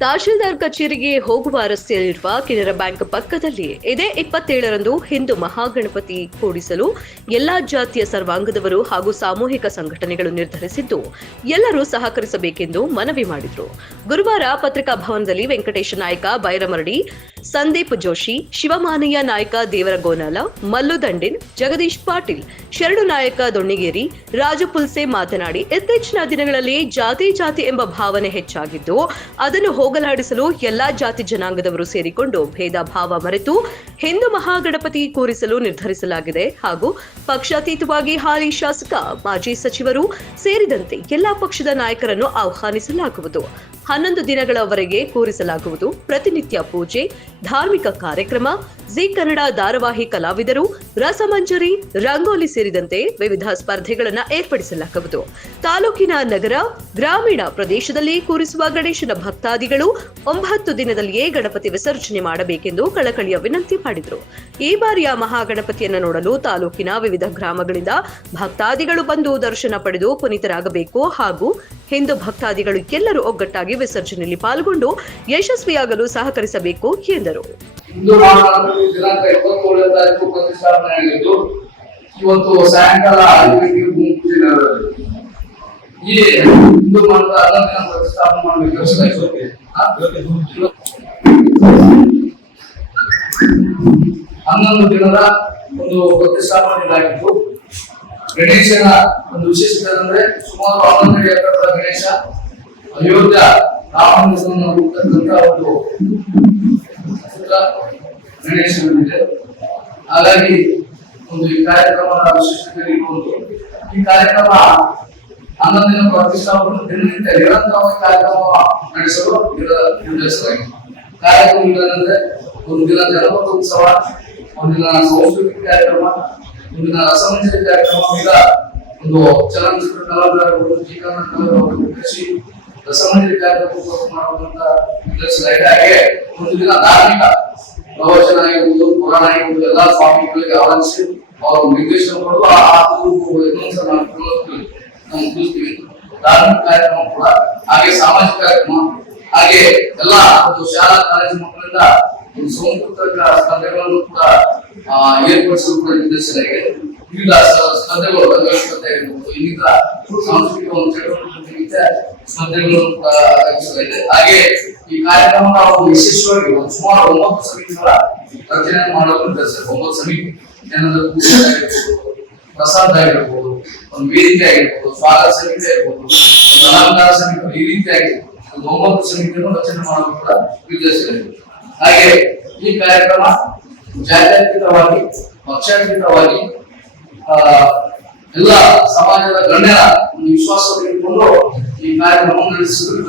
ತಹಶೀಲ್ದಾರ್ ಕಚೇರಿಗೆ ಹೋಗುವ ರಸ್ತೆಯಲ್ಲಿರುವ ಕೆನರಾ ಬ್ಯಾಂಕ್ ಪಕ್ಕದಲ್ಲಿ ಇದೇ 27ರಂದು ಹಿಂದೂ ಮಹಾಗಣಪತಿ ಕೂಡಿಸಲು ಎಲ್ಲಾ ಜಾತಿಯ ಸರ್ವಾಂಗದವರು ಹಾಗೂ ಸಾಮೂಹಿಕ ಸಂಘಟನೆಗಳು ನಿರ್ಧರಿಸಿದ್ದು ಎಲ್ಲರೂ ಸಹಕರಿಸಬೇಕೆಂದು ಮನವಿ ಮಾಡಿದರು. ಗುರುವಾರ ಪತ್ರಿಕಾ ಭವನದಲ್ಲಿ ವೆಂಕಟೇಶ ನಾಯಕ ಬೈರಮರಡಿ, ಸಂದೀಪ್ ಜೋಶಿ, ಶಿವಮಾನಯ್ಯ ನಾಯಕ ದೇವರಗೋನಾಲ, ಮಲ್ಲು ದಂಡಿನ್, ಜಗದೀಶ್ ಪಾಟೀಲ್, ಶರಣು ನಾಯಕ ದೊಣ್ಣಿಗೇರಿ, ರಾಜು ಪುಲ್ಸೆ ಮಾತನಾಡಿ, ಇತ್ತೀಚಿನ ದಿನಗಳಲ್ಲಿ ಜಾತಿ ಎಂಬ ಭಾವನೆ ಹೆಚ್ಚಾಗಿದ್ದು ಅದನ್ನು ಹೋಗಲಾಡಿಸಲು ಎಲ್ಲಾ ಜಾತಿ ಜನಾಂಗದವರು ಸೇರಿಕೊಂಡು ಭೇದ ಭಾವ ಮರೆತು ಹಿಂದೂ ಮಹಾಗಣಪತಿ ಕೂರಿಸಲು ನಿರ್ಧರಿಸಲಾಗಿದೆ ಹಾಗೂ ಪಕ್ಷಾತೀತವಾಗಿ ಹಾಲಿ ಶಾಸಕ, ಮಾಜಿ ಸಚಿವರು ಸೇರಿದಂತೆ ಎಲ್ಲಾ ಪಕ್ಷದ ನಾಯಕರನ್ನು ಆಹ್ವಾನಿಸಲಾಗುವುದು. 11 ದಿನಗಳವರೆಗೆ ಕೂರಿಸಲಾಗುವುದು. ಪ್ರತಿನಿತ್ಯ ಪೂಜೆ, ಧಾರ್ಮಿಕ ಕಾರ್ಯಕ್ರಮ, ಜಿ ಕನ್ನಡ ಧಾರಾವಾಹಿ ಕಲಾವಿದರು, ರಸಮಂಜರಿ, ರಂಗೋಲಿ ಸೇರಿದಂತೆ ವಿವಿಧ ಸ್ಪರ್ಧೆಗಳನ್ನು ಏರ್ಪಡಿಸಲಾಗುವುದು. ತಾಲೂಕಿನ ನಗರ, ಗ್ರಾಮೀಣ ಪ್ರದೇಶದಲ್ಲಿ ಕೂರಿಸುವ ಗಣೇಶನ ಭಕ್ತಾದಿಗಳು 9 ದಿನದಲ್ಲಿಯೇ ಗಣಪತಿ ವಿಸರ್ಜನೆ ಮಾಡಬೇಕೆಂದು ಕಳಕಳಿಯ ವಿನಂತಿ ಮಾಡಿದರು. ಈ ಬಾರಿಯ ಮಹಾಗಣಪತಿಯನ್ನು ನೋಡಲು ತಾಲೂಕಿನ ವಿವಿಧ ಗ್ರಾಮಗಳಿಂದ ಭಕ್ತಾದಿಗಳು ಬಂದು ದರ್ಶನ ಪಡೆದು ಪುನೀತರಾಗಬೇಕು ಹಾಗೂ ಹಿಂದೂ ಭಕ್ತಾದಿಗಳು ಎಲ್ಲರೂ ಒಗ್ಗಟ್ಟಾಗಿ ವಿಸರ್ಜನೆಯಲ್ಲಿ ಪಾಲ್ಗೊಂಡು ಯಶಸ್ವಿಯಾಗಲು ಸಹಕರಿಸಬೇಕು ಎಂದರು. ಹಿಂದೂ ಮಹಾಗಣಪತಿ ದಿನಾಂಕ 27ನೇ ತಾರೀಕು ಪ್ರತಿಷ್ಠಾಪನೆಯಾಗಿದ್ದು ಇವತ್ತು ಸಾಯಂಕಾಲ 5 ಗಂಟೆಗೆ ಭೂಮಿ ಪೂಜೆ ನೆರವೇರಿದೆ. ಈ ಹಿಂದೂ ಮಹಾಗಣಪತಿ 11 ದಿನ ಪ್ರತಿಷ್ಠಾಪನೆ ಮಾಡಬೇಕು. 11 ದಿನದ ಒಂದು ಪ್ರತಿಷ್ಠಾಪನೆಯಾಗಿದ್ದು ಗಣೇಶನ ಒಂದು ವಿಶೇಷತೆ ಅಂದ್ರೆ ಸುಮಾರು 11 ಅಡಿ ಎತ್ತರದ ಗಣೇಶ ಅಯೋಧ್ಯ ರಾಮನನ್ನು ಹುಟ್ಟಂತ ಒಂದು ಗಣೇಶನಿದೆ. ಹಾಗಾಗಿ ಒಂದು ಈ ಕಾರ್ಯಕ್ರಮದ ವಿಶೇಷತೆ ಇರುವುದು ಈ ಕಾರ್ಯಕ್ರಮ 11 ದಿನ ಪ್ರತಿಷ್ಠಾಪನೆ ದಿನನಿತ್ಯ ನಿರಂತರವಾಗಿ ಕಾರ್ಯಕ್ರಮ ನಡೆಸಲು ನಿರ್ಧರಿಸಲಾಗಿದೆ. ಕಾರ್ಯಕ್ರಮಗಳಂದ್ರೆ ಒಂದು ದಿನ ಜನಪದ ಉತ್ಸವ, ಒಂದಿನ ಸಾಂಸ್ಕೃತಿಕ ಕಾರ್ಯಕ್ರಮ, ಒಂದಿನ ರಸಮಂಜರಿ ಕಾರ್ಯಕ್ರಮ, ಈಗ ಒಂದು ಚಲನಚಿತ್ರ ಕಲಾವಿದರು, ಜಿ ಕನ್ನಡ ಕಲಾವಿದರು, ಕೃಷಿ ರಸಮಂಜರಿ ಕಾರ್ಯಕ್ರಮ ಮಾಡುವಂತ ನಿರ್ಧರಿಸಲಾಗಿದೆ. ಹಾಗೆ ಒಂದು ದಿನ ಧಾರ್ಮಿಕ ಪ್ರವಚನ ಆಗಿರ್ಬೋದು, ಪುರಾಣ ಆಗಿರ್ಬೋದು, ಎಲ್ಲಾ ಸ್ವಾಮಿಗಳಿಗೆ ಆಹ್ವಾನಿಸಿ ಅವರು ನಿರ್ದೇಶನ ಕೊಡಲು ನಾವು ತಿಳಿಸ್ತೀವಿ. ಧಾರ್ಮಿಕ ಕಾರ್ಯಕ್ರಮ ಕೂಡ ಹಾಗೆ ಸಾಮಾಜಿಕ ಕಾರ್ಯಕ್ರಮ, ಹಾಗೆ ಎಲ್ಲಾ ಒಂದು ಶಾಲಾ ಕಾಲೇಜು ಮಕ್ಕಳಿಂದ ಒಂದು ಸಾಂಸ್ಕೃತಿಕ ಸ್ಪರ್ಧೆಗಳನ್ನು ಕೂಡ ಏರ್ಪಡಿಸಲು ಕೂಡ ನಿರ್ದೇಶನಾಗಿದೆ. ವಿವಿಧ ಸ್ಪರ್ಧೆಗಳು, ರಂಗೋಲಿ ಸ್ಪರ್ಧೆ ಆಗಿರ್ಬೋದು, ಇನ್ನಿತರ ಸಾಂಸ್ಕೃತಿಕ ಒಂದು ಚಟುವಟಿಕೆ ಸ್ಪರ್ಧೆಗಳನ್ನು ಕೂಡ ಆಯೋಜಿಸಲಾಗಿದೆ. ಹಾಗೆ ಈ ಕಾರ್ಯಕ್ರಮ ನಾವು ಯಶಸ್ವಿಯಾಗಿ ಸುಮಾರು 9 ಸಮಿತಿಗಳ ರಚನೆ ಮಾಡಲು ನಿರ್ಧರಿಸಿದೆ. 9 ಸಮಿತಿ ಜನರ ಪ್ರಸಾದ ಆಗಿರ್ಬೋದು, ಒಂದು ವೇದಿಕೆ ಆಗಿರ್ಬೋದು, ಸ್ವಾಗತ ಸಮಿತಿ ಆಗಿರ್ಬೋದು, ಅಲಂಕಾರ ಸಮಿತಿ, ಈ ರೀತಿಯಾಗಿ ಒಂದು 9 ಸಮಿತಿಯನ್ನು ರಚನೆ ಮಾಡಲು ಕೂಡ ನಿರ್ಧರಿಸಲಾಗಿದೆ. ಹಾಗೆ ಈ ಕಾರ್ಯಕ್ರಮ ಜಾತ್ಯತೀತವಾಗಿ, ಪಕ್ಷಾತೀತವಾಗಿ ಎಲ್ಲ ಸಮಾಜದ ಗಣ್ಯರ ಒಂದು ವಿಶ್ವಾಸ ತೆಗೆದುಕೊಂಡು ಈ ಕಾರ್ಯಕ್ರಮ ನಡೆಸಿದ್ರು.